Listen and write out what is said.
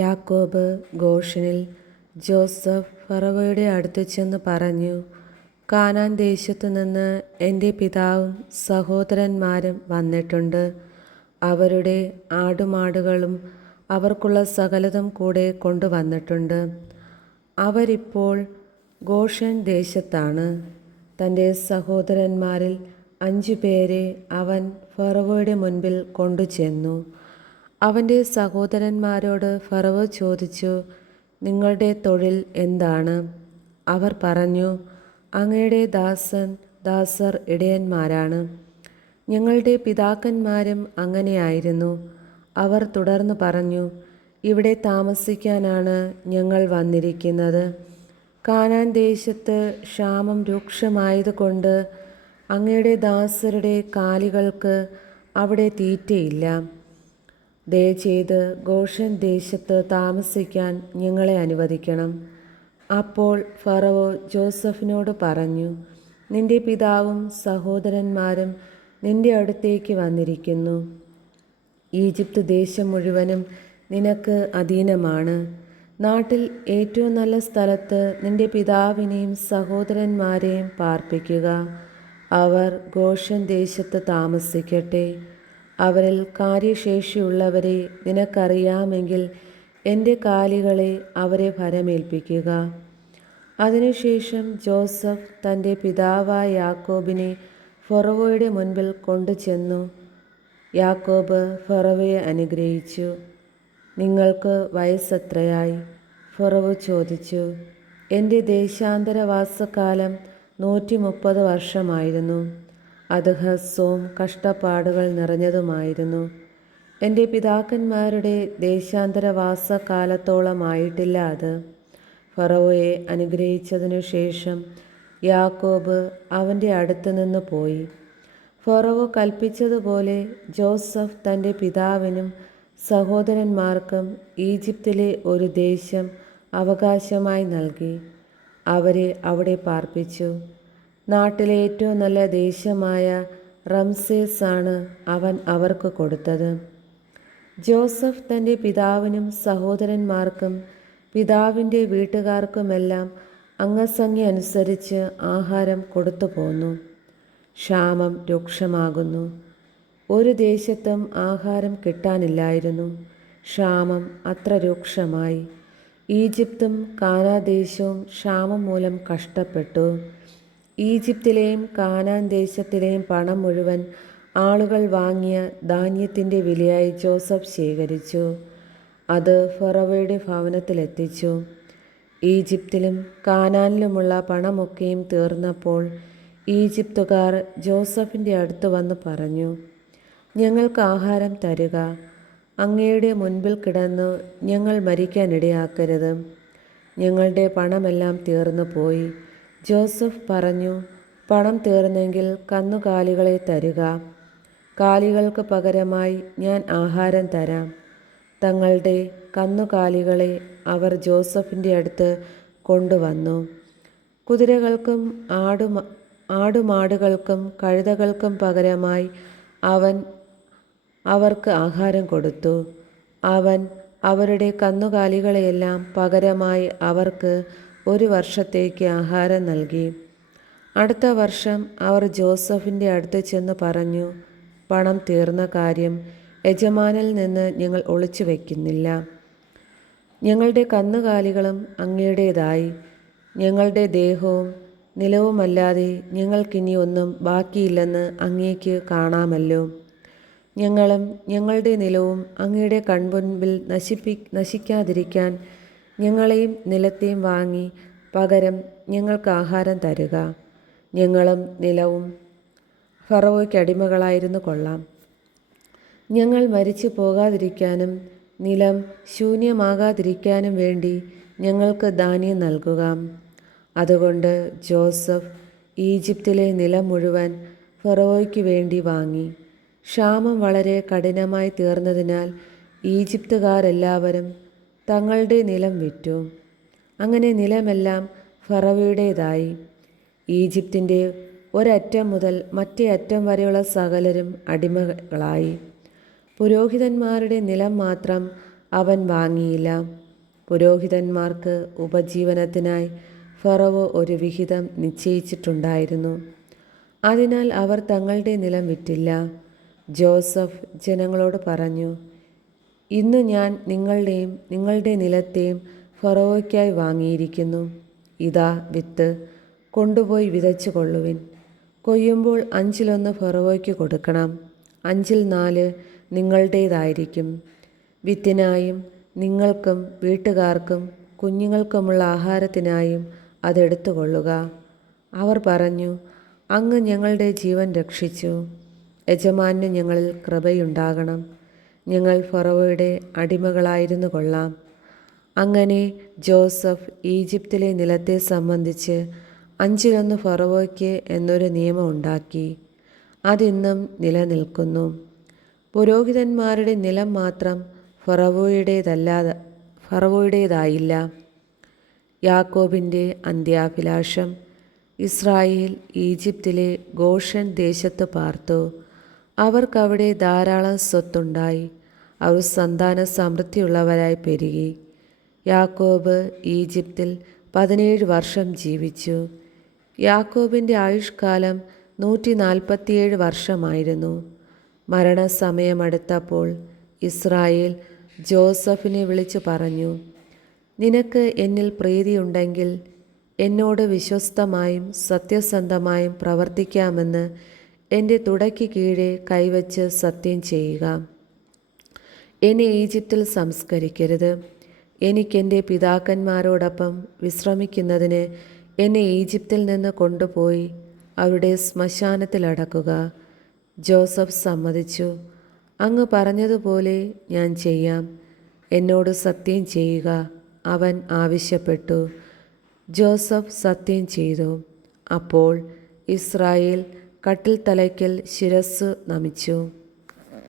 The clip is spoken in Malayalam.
യാക്കോബ് ഗോഷനിൽ ജോസഫ് ഫറവോയുടെ അടുത്ത് ചെന്ന് പറഞ്ഞു, കാനാൻ ദേശത്തു നിന്ന് എൻ്റെ പിതാവും സഹോദരന്മാരും വന്നിട്ടുണ്ട്. അവരുടെ ആടുമാടുകളും അവർക്കുള്ള സകലതും കൂടെ കൊണ്ടുവന്നിട്ടുണ്ട്. അവരിപ്പോൾ ഗോഷൻ ദേശത്താണ്. തൻ്റെ സഹോദരന്മാരിൽ 5 പേരെ അവൻ ഫറവോയുടെ മുൻപിൽ കൊണ്ടുചെന്നു. അവൻ്റെ സഹോദരന്മാരോട് ഫറവോ ചോദിച്ചു, നിങ്ങളുടെ തൊഴിൽ എന്താണ്? അവർ പറഞ്ഞു, അങ്ങയുടെ ദാസർ ഇടയന്മാരാണ്. ഞങ്ങളുടെ പിതാക്കന്മാരും അങ്ങനെയായിരുന്നു. അവർ തുടർന്ന് പറഞ്ഞു, ഇവിടെ താമസിക്കാനാണ് ഞങ്ങൾ വന്നിരിക്കുന്നത്. കാനാൻ ദേശത്ത് ക്ഷാമം രൂക്ഷമായതുകൊണ്ട് അങ്ങയുടെ ദാസരുടെ കാലികൾക്ക് അവിടെ തീറ്റയില്ല. ദയചെയ്ത് ഗോഷൻ ദേശത്ത് താമസിക്കാൻ ഞങ്ങളെ അനുവദിക്കണം. അപ്പോൾ ഫറവോ ജോസഫിനോട് പറഞ്ഞു, നിന്റെ പിതാവും സഹോദരന്മാരും നിന്റെ അടുത്തേക്ക് വന്നിരിക്കുന്നു. ഈജിപ്ത് ദേശം മുഴുവനും നിനക്ക് അധീനമാണ്. നാട്ടിൽ ഏറ്റവും നല്ല സ്ഥലത്ത് നിന്റെ പിതാവിനെയും സഹോദരന്മാരെയും പാർപ്പിക്കുക. അവർ ഗോഷൻ ദേശത്ത് താമസിക്കട്ടെ. അവരിൽ കാര്യശേഷിയുള്ളവരെ നിനക്കറിയാമെങ്കിൽ എൻ്റെ കാലികളെ അവരെ ഭരമേൽപ്പിക്കുക. അതിനുശേഷം ജോസഫ് തൻ്റെ പിതാവായ യാക്കോബിനെ ഫറവോയുടെ മുൻപിൽ കൊണ്ടുചെന്നു. യാക്കോബ് ഫറവോയെ അനുഗ്രഹിച്ചു. നിങ്ങൾക്ക് വയസ്സെത്രയായി? ഫറവോ ചോദിച്ചു. എൻ്റെ ദേശാന്തരവാസകാലം 130 വർഷമായിരുന്നു. അത് ഹ്രസ്വവും കഷ്ടപ്പാടുകൾ നിറഞ്ഞതുമായിരുന്നു. എൻ്റെ പിതാക്കന്മാരുടെ ദേശാന്തരവാസകാലത്തോളമായിട്ടില്ല അത്. ഫറവോയെ അനുഗ്രഹിച്ചതിനു ശേഷം യാക്കോബ് അവൻ്റെ അടുത്ത് നിന്ന് പോയി. ഫറവോ കൽപ്പിച്ചതുപോലെ ജോസഫ് തൻ്റെ പിതാവിനും സഹോദരന്മാർക്കും ഈജിപ്തിലെ ഒരു ദേശം അവകാശമായി നൽകി. അവരെ അവിടെ പാർപ്പിച്ചു. നാട്ടിലെ ഏറ്റവും നല്ല ദേശമായ റംസേസ് ആണ് അവൻ അവർക്ക് കൊടുത്തത്. ജോസഫ് തൻ്റെ പിതാവിനും സഹോദരന്മാർക്കും പിതാവിൻ്റെ വീട്ടുകാർക്കുമെല്ലാം അംഗസംഖ്യ അനുസരിച്ച് ആഹാരം കൊടുത്തു പോന്നു. ക്ഷാമം രൂക്ഷമാകുന്നു. ഒരു ദേശത്തും ആഹാരം കിട്ടാനില്ലായിരുന്നു. ക്ഷാമം അത്ര രൂക്ഷമായി. ഈജിപ്തും കാനാദേശവും ക്ഷാമം മൂലം കഷ്ടപ്പെട്ടു. ഈജിപ്തിലെയും കാനാൻ ദേശത്തിലെയും പണം മുഴുവൻ ആളുകൾ വാങ്ങിയ ധാന്യത്തിൻ്റെ വിലയായി ജോസഫ് ശേഖരിച്ചു. അത് ഫറവോയുടെ ഭവനത്തിലെത്തിച്ചു. ഈജിപ്തിലും കാനാനിലുമുള്ള പണമൊക്കെയും തീർന്നപ്പോൾ ഈജിപ്തുകാർ ജോസഫിൻ്റെ അടുത്ത് വന്ന് പറഞ്ഞു, ഞങ്ങൾക്ക് ആഹാരം തരുക. അങ്ങയുടെ മുൻപിൽ കിടന്നു ഞങ്ങൾ മരിക്കാനിടയാക്കരുത്. ഞങ്ങളുടെ പണമെല്ലാം തീർന്നു പോയി. ജോസഫ് പറഞ്ഞു, പണം തീർന്നെങ്കിൽ കന്നുകാലികളെ തരുക. കാലികൾക്ക് പകരമായി ഞാൻ ആഹാരം തരാം. തങ്ങളുടെ കന്നുകാലികളെ അവർ ജോസഫിൻ്റെ അടുത്ത് കൊണ്ടുവന്നു. കുതിരകൾക്കും ആടുമാടുകൾക്കും കഴുതകൾക്കും പകരമായി അവൻ അവർക്ക് ആഹാരം കൊടുത്തു. അവൻ അവരുടെ കന്നുകാലികളെയെല്ലാം പകരമായി അവർക്ക് 1 വർഷത്തേക്ക് ആഹാരം നൽകി. അടുത്ത വർഷം അവർ ജോസഫിൻ്റെ അടുത്ത് ചെന്ന് പറഞ്ഞു, പണം തീർന്ന കാര്യം യജമാനിൽ നിന്ന് ഞങ്ങൾ ഒളിച്ചു വയ്ക്കുന്നില്ല. ഞങ്ങളുടെ കന്നുകാലികളും അങ്ങയുടേതായി. ഞങ്ങളുടെ ദേഹവും നിലവുമല്ലാതെ ഞങ്ങൾക്കിനി ഒന്നും ബാക്കിയില്ലെന്ന് അങ്ങേക്ക് കാണാമല്ലോ. ഞങ്ങളും ഞങ്ങളുടെ നിലവും അങ്ങയുടെ കൺമുൻപിൽ നശിക്കാതിരിക്കാൻ ഞങ്ങളെയും നിലത്തെയും വാങ്ങി പകരം ഞങ്ങൾക്ക് ആഹാരം തരുക. ഞങ്ങളും നിലവും ഫറവോയ്ക്ക് അടിമകളായിരുന്നു കൊള്ളാം. ഞങ്ങൾ മരിച്ചു പോകാതിരിക്കാനും നിലം ശൂന്യമാകാതിരിക്കാനും വേണ്ടി ഞങ്ങൾക്ക് ധാന്യം നൽകുക. അതുകൊണ്ട് ജോസഫ് ഈജിപ്തിലെ നിലം മുഴുവൻ ഫറവോയ്ക്ക് വേണ്ടി വാങ്ങി. ക്ഷാമം വളരെ കഠിനമായി തീർന്നതിനാൽ ഈജിപ്തുകാരെല്ലാവരും തങ്ങളുടെ നിലം വിറ്റു. അങ്ങനെ നിലമെല്ലാം ഫറവോയുടേതായി. ഈജിപ്തിൻ്റെ ഒരറ്റം മുതൽ മറ്റേ അറ്റം വരെയുള്ള സകലരും അടിമകളായി. പുരോഹിതന്മാരുടെ നിലം മാത്രം അവൻ വാങ്ങിയില്ല. പുരോഹിതന്മാർക്ക് ഉപജീവനത്തിനായി ഫറവോ ഒരു വിഹിതം നിശ്ചയിച്ചിട്ടുണ്ടായിരുന്നു. അതിനാൽ അവർ തങ്ങളുടെ നിലം വിറ്റില്ല. ജോസഫ് ജനങ്ങളോട് പറഞ്ഞു, ഇന്ന് ഞാൻ നിങ്ങളുടെയും നിങ്ങളുടെ നിലത്തെയും ഫറവോയ്ക്കായി വാങ്ങിയിരിക്കുന്നു. ഇതാ വിത്ത്, കൊണ്ടുപോയി വിതച്ചു കൊള്ളുവിൻ. കൊയ്യുമ്പോൾ 1/5 ഫറവോയ്ക്ക് കൊടുക്കണം, 4 നിങ്ങളുടേതായിരിക്കും. വിത്തിനായും നിങ്ങൾക്കും വീട്ടുകാർക്കും കുഞ്ഞുങ്ങൾക്കുമുള്ള ആഹാരത്തിനായും അതെടുത്തുകൊള്ളുക. അവർ പറഞ്ഞു, അങ്ങ് ഞങ്ങളുടെ ജീവൻ രക്ഷിച്ചു. യജമാനന് ഞങ്ങളിൽ കൃപയുണ്ടാകണം. ഞങ്ങൾ ഫറവോയുടെ അടിമകളായിരുന്നു കൊള്ളാം. അങ്ങനെ ജോസഫ് ഈജിപ്തിലെ നിലത്തെ സംബന്ധിച്ച് 1/5 ഫറവോയ്ക്ക് എന്നൊരു നിയമം ഉണ്ടാക്കി. അതിന്നും നിലനിൽക്കുന്നു. പുരോഹിതന്മാരുടെ നിലം മാത്രം ഫറവോയുടേതായില്ല. യാക്കോബിൻ്റെ അന്ത്യാഭിലാഷം. ഇസ്രായേൽ ഈജിപ്തിലെ ഗോഷൻ ദേശത്ത് പാർത്തു. അവർക്കവിടെ ധാരാളം സ്വത്തുണ്ടായി. അവർ സന്താന സമൃദ്ധിയുള്ളവരായി പെരുകി. യാക്കോബ് ഈജിപ്തിൽ 17 വർഷം ജീവിച്ചു. യാക്കോബിൻ്റെ ആയുഷ്കാലം 147 വർഷമായിരുന്നു. മരണസമയമടുത്തപ്പോൾ ഇസ്രായേൽ ജോസഫിനെ വിളിച്ചു പറഞ്ഞു, നിനക്ക് എന്നിൽ പ്രീതിയുണ്ടെങ്കിൽ എന്നോട് വിശ്വസ്തമായും സത്യസന്ധമായും പ്രവർത്തിക്കാമെന്ന് എൻ്റെ തുടയ്ക്ക് കീഴെ കൈവച്ച് സത്യം ചെയ്യുക. എന്നെ ഈജിപ്തിൽ സംസ്കരിക്കരുത്. എനിക്കെൻ്റെ പിതാക്കന്മാരോടൊപ്പം വിശ്രമിക്കുന്നതിന് എന്നെ ഈജിപ്തിൽ നിന്ന് കൊണ്ടുപോയി അവരുടെ ശ്മശാനത്തിലടക്കുക. ജോസഫ് സമ്മതിച്ചു. അങ്ങ് പറഞ്ഞതുപോലെ ഞാൻ ചെയ്യാം. എന്നോട് സത്യം ചെയ്യുക, അവൻ ആവശ്യപ്പെട്ടു. ജോസഫ് സത്യം ചെയ്തു. അപ്പോൾ ഇസ്രായേൽ കട്ടിൽ തലയ്ക്കൽ ശിരസ്സു നമിച്ചു.